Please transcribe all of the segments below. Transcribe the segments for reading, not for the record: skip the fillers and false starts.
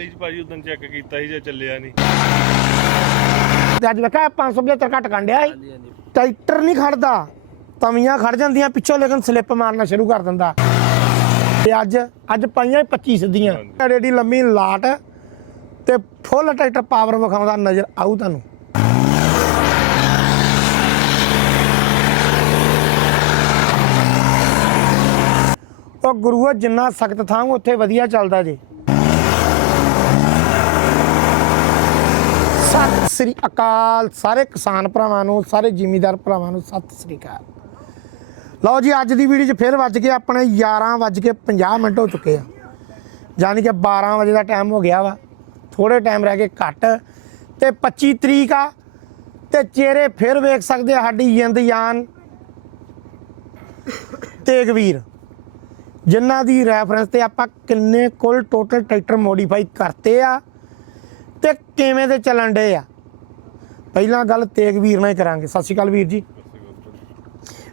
ਪੈਲੀ ਚ ਭਾਜੀ ਉਦੋਂ ਚੈੱਕ ਕੀਤਾ ਸੀ ਜੇ ਚੱਲਿਆ ਨਹੀਂ ਤੇ ਅੱਜ ਵੇਖਿਆ 575 ਘੱਟ ਕੰਡਿਆ ਸੀ ਟਰੈਕਟਰ ਨਹੀਂ ਖੜਦਾ ਤਵੀਆਂ ਖੜ ਜਾਂਦੀਆਂ ਪਿੱਛੋਂ ਲੇਕਿਨ ਸਲਿੱਪ ਮਾਰਨਾ ਸ਼ੁਰੂ ਕਰ ਦਿੰਦਾ ਤੇ ਅੱਜ ਪਾਈਆਂ 25 ਸਿੱਧੀਆਂ ਐਡੀ ਲੰਮੀ ਲਾਟ ਤੇ ਫੁੱਲ ਟਰੈਕਟਰ ਪਾਵਰ ਵਿਖਾਉਂਦਾ ਨਜ਼ਰ ਆਊ ਤੁਹਾਨੂੰ ਉਹ ਗੁਰੂਆ ਜਿੰਨਾ ਸਖਤ ਥਾਂ ਉੱਥੇ ਵਧੀਆ ਚੱਲਦਾ ਜੀ ਸਤਿ ਸ੍ਰੀ ਅਕਾਲ ਸਾਰੇ ਕਿਸਾਨ ਭਰਾਵਾਂ ਨੂੰ ਸਾਰੇ ਜ਼ਿਮੀਂਦਾਰ ਭਰਾਵਾਂ ਨੂੰ ਸਤਿ ਸ੍ਰੀ ਅਕਾਲ ਲਓ ਜੀ ਅੱਜ ਦੀ ਵੀਡੀਓ 'ਚ ਫਿਰ ਵੱਜ ਕੇ ਆਪਣੇ 11:50 ਹੋ ਚੁੱਕੇ ਆ ਯਾਨੀ ਕਿ 12 ਵਜੇ ਦਾ ਟਾਈਮ ਹੋ ਗਿਆ ਵਾ ਥੋੜੇ ਟਾਈਮ ਰਹਿ ਗਏ ਘੱਟ ਤੇ 25 ਤਰੀਕ ਆ ਤੇ ਚਿਹਰੇ ਫਿਰ ਵੇਖ ਸਕਦੇ ਆ ਸਾਡੀ ਜਿੰਦ ਜਾਨ ਤੇਗਵੀਰ ਜਿਨ੍ਹਾਂ ਦੀ ਰੈਫਰੈਂਸ ਤੇ ਆਪਾਂ ਕਿੰਨੇ ਕੁੱਲ ਟੋਟਲ ਟਰੈਕਟਰ ਮੋਡੀਫਾਈ ਕਰਤੇ ਆ ਤੇ ਕਿਵੇਂ ਦੇ ਚੱਲਣ ਡੇ ਆ ਪਹਿਲਾਂ ਗੱਲ ਤੇਗਵੀਰ ਨਾਲ ਹੀ ਕਰਾਂਗੇ। ਸਤਿ ਸ਼੍ਰੀ ਅਕਾਲ ਵੀਰ ਜੀ।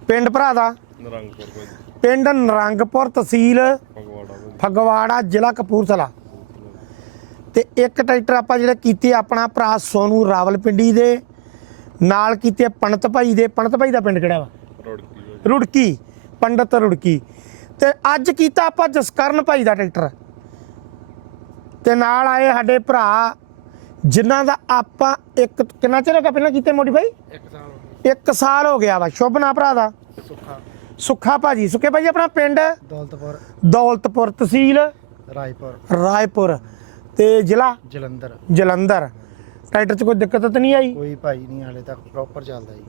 ਪਿੰਡ ਭਰਾ ਦਾ ਪਿੰਡ ਨਰੰਗਪੁਰ ਤਹਿਸੀਲ ਫਗਵਾੜਾ ਜ਼ਿਲ੍ਹਾ ਕਪੂਰਥਲਾ ਤੇ ਇੱਕ ਟਰੈਕਟਰ ਆਪਾਂ ਜਿਹੜੇ ਕੀਤੇ ਆਪਣਾ ਭਰਾ ਸੋਨੂ ਰਾਵਲਪਿੰਡੀ ਦੇ ਨਾਲ ਕੀਤੇ ਪੰਡਤ ਭਾਈ ਦੇ। ਪੰਡਤ ਭਾਈ ਦਾ ਪਿੰਡ ਕਿਹੜਾ ਵਾ? ਰੁੜਕੀ ਪੰਡਤ ਰੁੜਕੀ ਤੇ ਅੱਜ ਕੀਤਾ ਆਪਾਂ ਜਸਕਰਨ ਭਾਈ ਦਾ ਟਰੈਕਟਰ ਤੇ ਨਾਲ ਆਏ ਸਾਡੇ ਭਰਾ ਜਿਨ੍ਹਾਂ ਦਾ ਆਪਾਂ ਇੱਕ ਕਿੰਨਾ ਚਿਰ ਹੋ ਗਿਆ ਪਹਿਲਾਂ ਕੀਤੇ ਮੋਡੀਫਾਈ? 1 ਸਾਲ ਹੋ ਗਿਆ ਵਾ। ਸ਼ੁਭ ਨਾਂ ਭਰਾ ਦਾ? ਸੁੱਖਾ ਭਾਜੀ। ਸੁੱਖੇ ਭਾਜੀ ਆਪਣਾ ਪਿੰਡ ਦੌਲਤਪੁਰ ਤਹਿਸੀਲ ਰਾਏਪੁਰ ਤੇ ਜ਼ਿਲ੍ਹਾ ਜਲੰਧਰ। ਟਰੈਕਟਰ 'ਚ ਕੋਈ ਦਿੱਕਤ ਤਾਂ ਨਹੀਂ ਆਈ? ਕੋਈ ਭਾਈ ਨਹੀਂ ਹਾਲੇ ਤੱਕ ਪ੍ਰੋਪਰ ਚੱਲਦਾ ਜੀ।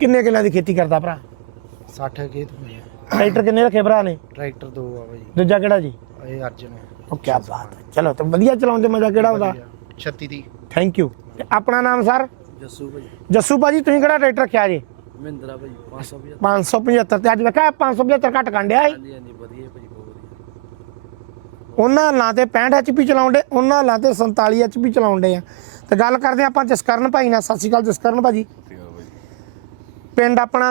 ਕਿੰਨੇ ਕਿੱਲਿਆਂ ਦੀ ਖੇਤੀ ਕਰਦਾ ਭਰਾ? 60 ਖੇਤ ਹੋਏ ਆ। ਟਰੈਕਟਰ ਕਿੰਨੇ ਰੱਖੇ ਭਰਾ ਨੇ? ਟਰੈਕਟਰ 2 ਆ ਭਾਈ। ਦੂਜਾ ਕਿਹੜਾ ਜੀ? ਇਹ ਅਰਜਨ ਹੈ। ਉਹ ਕੀ ਬਾਤ ਹੈ। ਚਲੋ ਤੇ ਵਧੀਆ ਚਲਾਉਂਦੇ ਮਜ਼ਾ ਕਿਹੜਾ ਹੁੰਦਾ? 36 ਦੀ। Thank you. ਤੇ ਆਪਣਾ ਨਾਮ ਸਰ? ਜੱਸੂ ਭਾਈ। ਜੱਸੂ ਭਾਜੀ ਤੁਸੀਂ ਕਿਹੜਾ ਟਰੈਕਟਰ ਰੱਖਿਆ ਜੀ? ਮਹਿੰਦਰਾ ਭਾਈ 575। 575 ਤੇ ਅੱਜ ਵੇਖਿਆ 575 ਘੱਟ ਕੰਡਿਆ ਸੀ। ਹਾਂਜੀ ਹਾਂਜੀ ਵਧੀਆ ਭਾਈ ਬਹੁਤ ਵਧੀਆ। ਉਹਨਾਂ ਲਾਂ ਤੇ 65 HP ਚਲਾਉਂਦੇ ਉਹਨਾਂ ਲਾਂ ਤੇ 47 HP ਚਲਾਉਂਦੇ ਆ ਤੇ ਗੱਲ ਕਰਦੇ ਆਪਾਂ ਜਸਕਰਨ ਭਾਈ ਨਾਲ। ਸਤਿ ਸ਼੍ਰੀ ਅਕਾਲ ਜਸਕਰਨ ਭਾਜੀ। ਪਿੰਡ ਆਪਣਾ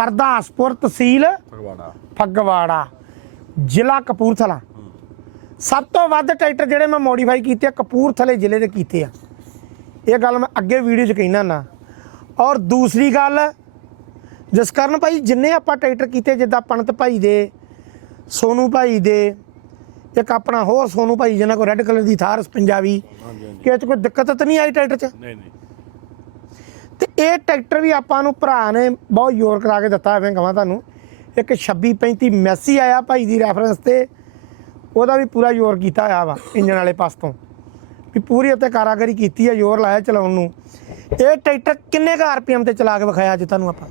ਹਰਦਾਸਪੁਰ ਤਹਿਸੀਲ ਫਗਵਾੜਾ ਜ਼ਿਲ੍ਹਾ ਕਪੂਰਥਲਾ। ਸਭ ਤੋਂ ਵੱਧ ਟਰੈਕਟਰ ਜਿਹੜੇ ਮੈਂ ਮੋਡੀਫਾਈ ਕੀਤੇ ਆ ਕਪੂਰਥਲੇ ਜ਼ਿਲ੍ਹੇ ਦੇ ਕੀਤੇ ਆ। ਇਹ ਗੱਲ ਮੈਂ ਅੱਗੇ ਵੀਡੀਓ 'ਚ ਕਹਿਣਾ ਨਾ। ਔਰ ਦੂਸਰੀ ਗੱਲ ਜਸਕਰਨ ਭਾਈ ਜਿੰਨੇ ਆਪਾਂ ਟਰੈਕਟਰ ਕੀਤੇ ਜਿੱਦਾਂ ਪੰਡਤ ਭਾਈ ਦੇ ਸੋਨੂ ਭਾਈ ਦੇ ਇੱਕ ਆਪਣਾ ਹੋਰ ਸੋਨੂ ਭਾਈ ਜਿਹਨਾਂ ਕੋਲ ਰੈੱਡ ਕਲਰ ਦੀ ਥਾਰ ਪੰਜਾਬੀ ਕਿ 'ਚ ਕੋਈ ਦਿੱਕਤ ਤਾਂ ਨਹੀਂ ਆਈ ਟਰੈਕਟਰ 'ਚ? ਨਹੀਂ। ਤੇ ਇਹ ਟਰੈਕਟਰ ਵੀ ਆਪਾਂ ਨੂੰ ਭਰਾ ਨੇ ਬਹੁਤ ਜ਼ੋਰ ਕਰਾ ਕੇ ਦਿੱਤਾ ਐਵੇਂ ਕਹਾਂ ਤੁਹਾਨੂੰ। ਇੱਕ 2635 ਮੈਸੀ ਆਇਆ ਭਾਈ ਦੀ ਰੈਫਰੈਂਸ ਤੇ ਉਹਦਾ ਵੀ ਪੂਰਾ ਜ਼ੋਰ ਕੀਤਾ ਹੋਇਆ ਵਾ ਇੰਜਨ ਵਾਲੇ ਪਾਸ ਤੋਂ ਵੀ ਪੂਰੀ ਉੱਤੇ ਕਾਰਾਗਰੀ ਕੀਤੀ ਹੈ ਜ਼ੋਰ ਲਾਇਆ ਚਲਾਉਣ ਨੂੰ। ਇਹ ਟਰੈਕਟਰ ਕਿੰਨੇ ਕੁ RPM ਤੇ ਚਲਾ ਕੇ ਵਿਖਾਇਆ ਅੱਜ ਤੁਹਾਨੂੰ ਆਪਾਂ?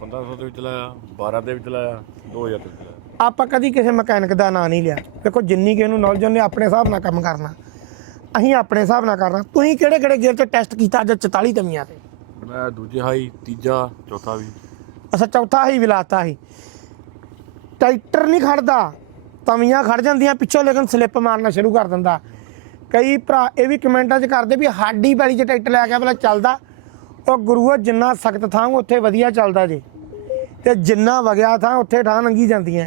1500 ਤੇ ਵੀ ਚਲਾਇਆ 12 ਤੇ ਵੀ ਚਲਾਇਆ 2000 ਤੇ ਚਲਾਇਆ। ਆਪਾਂ ਕਦੀ ਕਿਸੇ ਮਕੈਨਿਕ ਦਾ ਨਾਂ ਨਹੀਂ ਲਿਆ। ਦੇਖੋ ਜਿੰਨੀ ਕਿਸੇ ਨੂੰ ਨੌਲੇਜ ਉਹਨੇ ਆਪਣੇ ਹਿਸਾਬ ਨਾਲ ਕੰਮ ਕਰਨਾ ਅਸੀਂ ਆਪਣੇ ਹਿਸਾਬ ਨਾਲ ਕਰਨਾ। ਤੁਸੀਂ ਕਿਹੜੇ ਗੇਅਰ 'ਚ ਟੈਸਟ ਕੀਤਾ ਅੱਜ 44 ਤਵੀਆਂ ਤੇ? ਮੈਂ ਦੂਜੇ ਹਾਈ ਤੀਜਾ ਚੌਥਾ ਵੀ। ਅੱਛਾ ਚੌਥਾ ਹੀ ਵਿਲਾਤਾ ਸੀ। ਟਰੈਕਟਰ ਨਹੀਂ ਖੜਦਾ ਤਵੀਆਂ ਖੜ ਜਾਂਦੀਆਂ ਪਿੱਛੋਂ ਲੇਕਿਨ ਸਲਿੱਪ ਮਾਰਨਾ ਸ਼ੁਰੂ ਕਰ ਦਿੰਦਾ। ਕਈ ਭਰਾ ਇਹ ਵੀ ਕਮੈਂਟਾਂ 'ਚ ਕਰਦੇ ਵੀ ਸਾਡੀ ਪੈਲੀ 'ਚ ਟਰੈਕਟਰ ਲੈ ਕੇ ਪਹਿਲਾਂ ਚੱਲਦਾ। ਉਹ ਗੁਰੂਆ ਜਿੰਨਾ ਸਖਤ ਥਾਂ ਉੱਥੇ ਵਧੀਆ ਚੱਲਦਾ ਜੇ ਤੇ ਜਿੰਨਾ ਵਗਿਆ ਥਾਂ ਉੱਥੇ ਠਾਂ ਲੰਘੀ ਜਾਂਦੀਆਂ।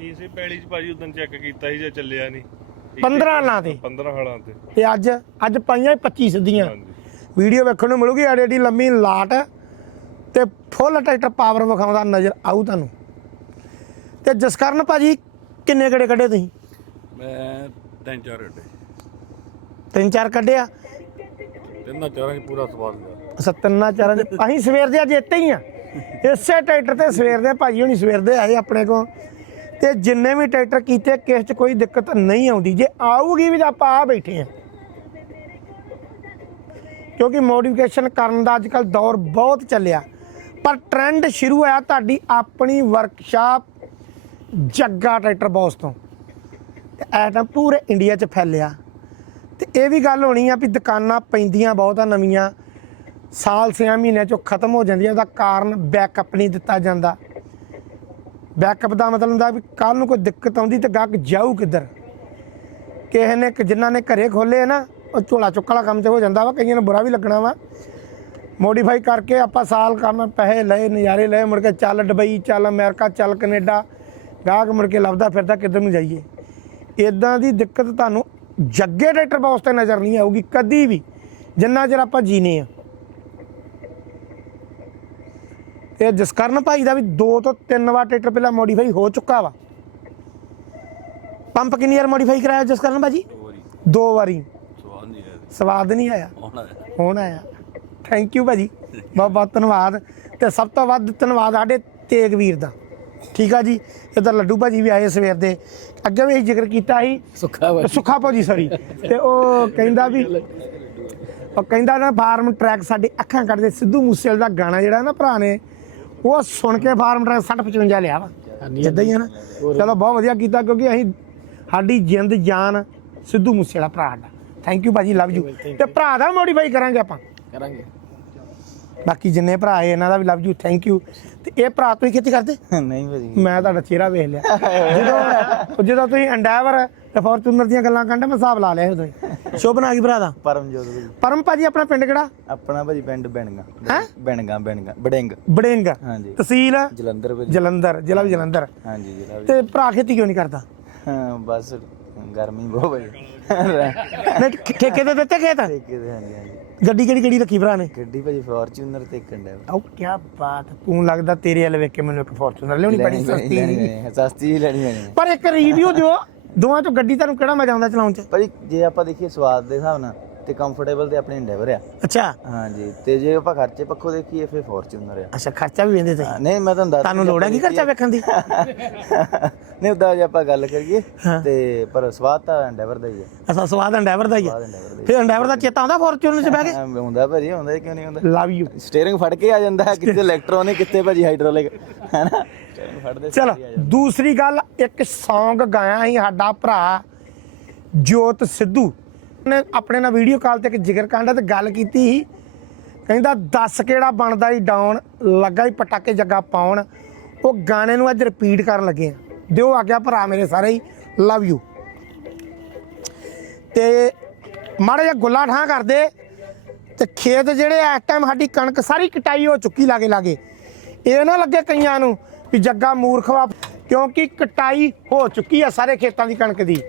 ਇਸੇ ਪੈਲੀ ਚ ਭਾਜੀ ਉਦੋਂ ਚੈੱਕ ਕੀਤਾ ਸੀ ਜੇ ਚੱਲਿਆ ਨਹੀਂ 15 ਲਾਂ ਤੇ 15 ਹਾਲਾਂ ਤੇ ਅੱਜ ਪਾਈਆਂ 25 ਸਿੱਧੀਆਂ। ਵੀਡੀਓ ਵੇਖਣ ਨੂੰ ਮਿਲੂਗੀ ਐਡੀ ਲੰਮੀ ਲਾਟ ਤੇ ਫੁੱਲ ਟਰੈਕਟਰ ਪਾਵਰ ਵਿਖਾਉਂਦਾ ਨਜ਼ਰ ਆਊ ਤੁਹਾਨੂੰ। ਤੇ ਜਸਕਰਨ ਭਾਜੀ ਕਿੰਨੇ ਗੇੜੇ ਕੱਢੇ ਤੁਸੀਂ? ਮੈਂ 3-4 ਕੱਢੇ। 3-4 ਕੱਢਿਆ? 3-4 ਚ ਪੂਰਾ ਸਵਾਦ ਲਿਆ। ਅੱਛਾ 3-4 ਚ ਅਸੀਂ ਸਵੇਰ ਦੇ ਅੱਜ ਇੱਥੇ ਹੀ ਆ ਇਸੇ ਟਰੈਕਟਰ ਤੇ ਸਵੇਰ ਦੇ ਭਾਜੀ ਹੋਣੀ ਸਵੇਰ ਦੇ ਆਏ ਆਪਣੇ ਕੋਲ ਤੇ ਜਿੰਨੇ ਵੀ ਟਰੈਕਟਰ ਕੀਤੇ ਕਿਸੇ 'ਚ ਕੋਈ ਦਿੱਕਤ ਨਹੀਂ ਆਉਂਦੀ। ਜੇ ਆਊਗੀ ਵੀ ਤਾਂ ਆਪਾਂ ਆ ਬੈਠੇ ਆ ਕਿਉਂਕਿ ਮੋਡੀਫਿਕੇਸ਼ਨ ਕਰਨ ਦਾ ਅੱਜ ਕੱਲ੍ਹ ਦੌਰ ਬਹੁਤ ਚੱਲਿਆ। ਪਰ ਟ੍ਰੈਂਡ ਸ਼ੁਰੂ ਹੋਇਆ ਤੁਹਾਡੀ ਆਪਣੀ ਵਰਕਸ਼ਾਪ ਜੱਗਾ ਟਰੈਕਟਰ ਬੌਸ ਤੋਂ ਤੇ ਐਟਮ ਪੂਰੇ ਇੰਡੀਆ 'ਚ ਫੈਲਿਆ। ਤੇ ਇਹ ਵੀ ਗੱਲ ਹੋਣੀ ਆ ਵੀ ਦੁਕਾਨਾਂ ਪੈਂਦੀਆਂ ਬਹੁਤ ਆ ਨਵੀਆਂ ਸਾਲ 6 ਮਹੀਨਿਆਂ 'ਚੋਂ ਖਤਮ ਹੋ ਜਾਂਦੀਆਂ। ਉਹਦਾ ਕਾਰਨ ਬੈਕਅਪ ਨਹੀਂ ਦਿੱਤਾ ਜਾਂਦਾ। ਬੈਕਅਪ ਦਾ ਮਤਲਬ ਹੁੰਦਾ ਵੀ ਕੱਲ੍ਹ ਨੂੰ ਕੋਈ ਦਿੱਕਤ ਆਉਂਦੀ ਤੇ ਗਾਹਕ ਜਾਊ ਕਿੱਧਰ। ਕਿਸੇ ਨੇ ਜਿਨ੍ਹਾਂ ਨੇ ਘਰੇ ਖੋਲ੍ਹੇ ਨਾ ਉਹ ਝੋਲਾ ਚੁੱਕ ਵਾਲਾ ਕੰਮ 'ਚ ਹੋ ਜਾਂਦਾ ਵਾ। ਕਈਆਂ ਨੂੰ ਬੁਰਾ ਵੀ ਲੱਗਣਾ ਵਾ। ਮੋਡੀਫਾਈ ਕਰਕੇ ਆਪਾਂ ਸਾਲ ਕੰਮ ਪੈਸੇ ਲਏ ਨਜ਼ਾਰੇ ਲਏ ਮੁੜ ਕੇ ਚੱਲ ਦੁਬਈ ਚੱਲ ਅਮਰੀਕਾ ਚੱਲ ਕੈਨੇਡਾ ਗਾਹਕ ਮੁੜ ਕੇ ਲੱਭਦਾ ਫਿਰਦਾ ਕਿੱਧਰ ਨੂੰ ਜਾਈਏ। ਇਦਾਂ ਦੀ ਦਿੱਕਤ ਤੁਹਾਨੂੰ ਜੱਗੇ ਟਰੈਕਟਰ ਬਾਸ ਤੇ ਨਜ਼ਰ ਨਹੀਂ ਆਊਗੀ ਕਦੀ ਵੀ, ਜਿੰਨਾ ਚਿਰ ਆਪਾਂ ਜੀਨੇ ਆ। ਤੇ ਜਸਕਰਨ ਭਾਈ ਦਾ ਵੀ 2 ਤੋਂ 3 ਵਾਰ ਟਰੈਕਟਰ ਪਹਿਲਾਂ ਮੋਡੀਫਾਈ ਹੋ ਚੁੱਕਾ ਵਾ। ਪੰਪ ਕਿੰਨੀ ਵਾਰ ਮੋਡੀਫਾਈ ਕਰਾਇਆ ਜਸਕਰਨ ਭਾਜੀ? 2 ਵਾਰੀ। ਸਵਾਦ ਨਹੀਂ ਆਇਆ, ਹੁਣ ਆਇਆ। ਥੈਂਕ ਯੂ ਭਾਜੀ, ਬਹੁਤ ਬਹੁਤ ਧੰਨਵਾਦ। ਤੇ ਸਭ ਤੋਂ ਵੱਧ ਧੰਨਵਾਦ ਸਾਡੇ ਤੇਗ ਵੀਰ ਦਾ, ਠੀਕ ਆ ਜੀ। ਇੱਧਰ ਲੱਡੂ ਭਾਜੀ ਵੀ ਆਏ ਸਵੇਰ ਦੇ, ਅੱਗੇ ਵੀ ਅਸੀਂ ਜ਼ਿਕਰ ਕੀਤਾ ਸੀ ਸੁੱਖਾ ਭਾਜੀ ਸੌਰੀ। ਤੇ ਉਹ ਕਹਿੰਦਾ ਨਾ ਫਾਰਮ ਟਰੈਕ ਸਾਡੇ ਅੱਖਾਂ ਕੱਢਦੇ। ਸਿੱਧੂ ਮੂਸੇਵਾਲੇ ਦਾ ਗਾਣਾ ਜਿਹੜਾ ਨਾ ਭਰਾ ਨੇ, ਉਹ ਸੁਣ ਕੇ ਫਾਰਮ ਟਰੈਕ 60-55 ਲਿਆ ਵਾ, ਇੱਦਾਂ ਹੀ ਹੈ ਨਾ। ਚਲੋ ਬਹੁਤ ਵਧੀਆ ਕੀਤਾ, ਕਿਉਂਕਿ ਅਸੀਂ ਸਾਡੀ ਜਿੰਦ ਜਾਨ ਸਿੱਧੂ ਮੂਸੇਵਾਲਾ ਭਰਾ ਸਾਡਾ। ਥੈਂਕ ਯੂ ਭਾਜੀ, ਲਵ ਯੂ। ਤੇ ਭਰਾ ਦਾ ਮੋਡੀਫਾਈ ਕਰਾਂਗੇ ਆਪਾਂ, ਕਰਾਂਗੇ। ਬਾਕੀ ਜਿੰਨੇ ਭਰਾ ਹੈ ਇਹਨਾਂ ਦਾ ਵੀ ਲਵ ਯੂ, ਥੈਂਕ ਯੂ। ਤੇ ਇਹ ਭਰਾ ਤੁਸੀਂ ਖੇਤੀ ਕਰਦੇ? ਨਹੀਂ ਭਾਜੀ, ਮੈਂ ਤੁਹਾਡਾ ਚਿਹਰਾ ਵੇਖ ਲਿਆ ਜਦੋਂ ਤੁਸੀਂ ਐਂਡੈਵਰ ਤੇ ਫੋਰਚੂਨਰ ਦੀਆਂ ਗੱਲਾਂ ਕਰਦੇ, ਮੈਂ ਹਿਸਾਬ ਲਾ ਲਿਆ ਉਦੋਂ ਹੀ। ਸ਼ੁਭ ਨਾਂ ਕੀ ਭਰਾ ਦਾ? ਪਰਮਜੋਤ ਭਾਜੀ। ਪਰਮ ਭਾਜੀ ਆਪਣਾ ਪਿੰਡ ਕਿਹੜਾ? ਆਪਣਾ ਭਾਜੀ ਪਿੰਡ ਬੈਣਗਾ। ਹੈ ਬੈਣਗਾ ਬੜਿੰਗ। ਬੜਿੰਗ, ਹਾਂਜੀ। ਤਹਿਸੀਲ ਜਲੰਧਰ ਭਾਜੀ। ਜਲੰਧਰ, ਜ਼ਿਲ੍ਹਾ ਵੀ ਜਲੰਧਰ। ਹਾਂਜੀ ਜ਼ਿਲ੍ਹਾ ਵੀ। ਤੇ ਭਰਾ ਖੇਤੀ ਕਿਉਂ ਨਹੀਂ ਕਰਦਾ? ਹਾਂ ਬਸ ਗਰਮੀ ਬਹੁਤ ਭਾਜੀ। ਨਹੀਂ ਠੇਕੇ ਤੇ ਦਿੱਤੇ ਖੇਤ? ਠੇਕੇ ਤੇ, ਹਾਂਜੀ ਹਾਂਜੀ। ਗੱਡੀ ਕਿਹੜੀ ਰੱਖੀ ਭਰਾ ਨੇ? ਗੱਡੀ ਭਾਜੀ ਫੋਰਚੂਨਰ ਤੇ ਇੱਕ ਐਂਡੈਵਰ। ਉਹ ਕੀ ਬਾਤ, ਤੂੰ ਲੱਗਦਾ ਤੇਰੇ ਵਾਲੇ ਵੇਖ ਕੇ ਮੈਨੂੰ ਇੱਕ ਫੋਰਚੂਨਰ ਲਿਆਉਣੀ ਪੈਣੀ ਸਸਤੀ ਹੀ ਲੈਣੀ ਪੈਣੀ। ਪਰ ਇੱਕ ਰਿਵਿਊ ਦਿਓ, ਦੋਵਾਂ ਚੋਂ ਗੱਡੀ ਤੁਹਾਨੂੰ ਕਿਹੜਾ ਮਜ਼ਾ ਆਉਂਦਾ ਚਲਾਉਣ ਚ? ਭਾਜੀ ਜੇ ਆਪਾਂ ਦੇਖੀਏ ਸਵਾਦ ਦੇ ਹਿਸਾਬ ਨਾਲ ਤੇ ਕੰਫਰਟੇਬਲ ਤੇ ਆਪਣੀ ਐਂਡੈਵਰ ਆ। ਅੱਛਾ ਹਾਂਜੀ। ਤੇ ਜੇ ਆਪਾਂ ਖਰਚੇ ਪੱਖੋਂ ਦੇਖੀਏ ਫਿਰ ਫੋਰਚੂਨਰ ਆ। ਅੱਛਾ, ਖਰਚਾ ਵੀ ਵੇਂਦੇ ਤੇ? ਨਹੀਂ ਮੈਂ ਤੁਹਾਨੂੰ ਦੱਸ, ਤੁਹਾਨੂੰ ਲੋੜ ਹੈ ਕੀ ਖਰਚਾ ਵੇਖਣ ਦੀ? ਨਹੀਂ ਉਦਾਂ ਜੇ ਆਪਾਂ ਗੱਲ ਕਰੀਏ ਤੇ ਪਰ ਸਵਾਦ ਤਾਂ ਐਂਡੈਵਰ ਦਾ ਹੀ ਆ। ਅੱਛਾ, ਸਵਾਦ ਐਂਡੈਵਰ ਦਾ ਹੀ ਆ। ਫਿਰ ਐਂਡੈਵਰ ਦਾ ਚੇਤਾ ਆਉਂਦਾ ਫੋਰਚੂਨਰ ਚ ਬਹਿ ਕੇ? ਹੁੰਦਾ ਭਾਜੀ, ਹੁੰਦਾ ਕਿਉਂ ਨਹੀਂ ਹੁੰਦਾ। Love you. ਸਟੀਅਰਿੰਗ ਫੜ ਕੇ ਆ ਜਾਂਦਾ, ਕਿਤੇ ਇਲੈਕਟ੍ਰੋਨਿਕ, ਕਿਤੇ ਭਾਜੀ ਹਾਈਡ੍ਰੋਲਿਕ, ਹੈਨਾ। ਸਟੀਅਰਿੰਗ ਫੜਦੇ। ਚਲੋ ਦੂਸਰੀ ਗੱਲ, ਇੱਕ ਸੌਂਗ ਗਾਇਆ ਸੀ ਸਾਡਾ ਭਰਾ ਜੋਤ ਸਿੱਧੂ ਨੇ, ਆਪਣੇ ਨਾਲ ਵੀਡੀਓ ਕਾਲ ਤੇ ਇੱਕ ਜ਼ਿਕਰ ਕਾਂਡਾ ਤੇ ਗੱਲ ਕੀਤੀ ਸੀ। ਕਹਿੰਦਾ ਦੱਸ ਕਿਹੜਾ ਬਣਦਾ ਹੀ ਡਾਊਨ, ਲੱਗਾ ਹੀ ਪਟਾਕੇ ਜੱਗਾ ਪਾਉਣ। ਉਹ ਗਾਣੇ ਨੂੰ ਅੱਜ ਰਿਪੀਟ ਕਰਨ ਲੱਗੇ ਆ। ਦਿਓ ਆ ਗਿਆ ਭਰਾ ਮੇਰੇ ਸਾਰੇ ਹੀ, ਲਵ ਯੂ। ਤੇ ਮਾੜਾ ਜਿਹਾ ਗੁੱਲਾ ਠਾਂ ਕਰਦੇ ਤੇ ਖੇਤ ਜਿਹੜੇ ਇਸ ਟਾਈਮ ਸਾਡੀ ਕਣਕ ਸਾਰੀ ਕਟਾਈ ਹੋ ਚੁੱਕੀ ਲਾਗੇ। ਇਹ ਨਾ ਲੱਗੇ ਕਈਆਂ ਨੂੰ ਵੀ ਜੱਗਾ ਮੂਰਖ ਵਾ, ਕਿਉਂਕਿ ਕਟਾਈ ਹੋ ਚੁੱਕੀ ਆ ਸਾਰੇ ਖੇਤਾਂ ਦੀ ਕਣਕ ਦੀ।